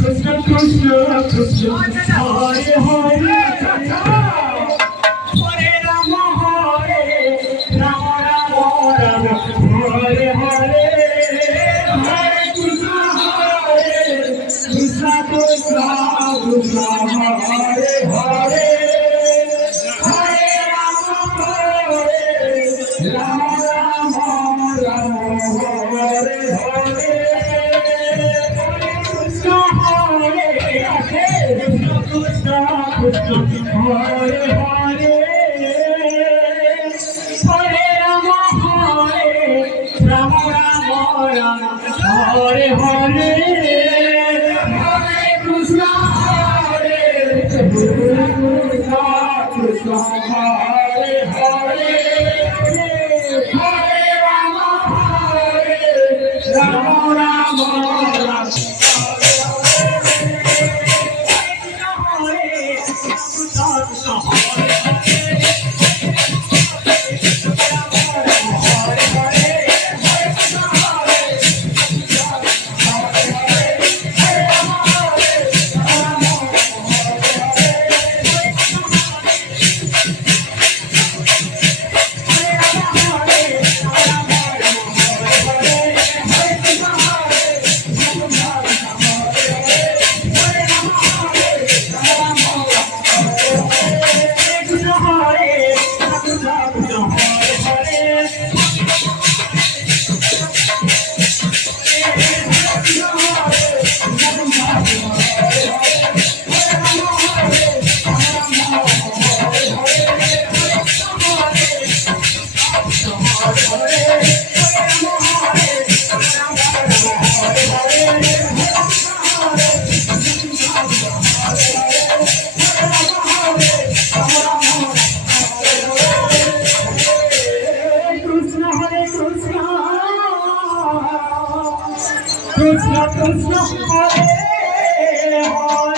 Krishna Krishna Krishna Hare Hare Hare Rama Hare Rama Rama Rama Hare Hare Hare Krishna Krishna Krishna Krishna Hare Hare Hare Rama Hare Rama Rama Rama Hare Hare Krishna Hare Hare Hare Rama Hare Rama Rama Rama Hare Hare Hare Krishna Krishna Hare Hare Hare Rama Hare Rama Rama Krishna Krishna Hare Hare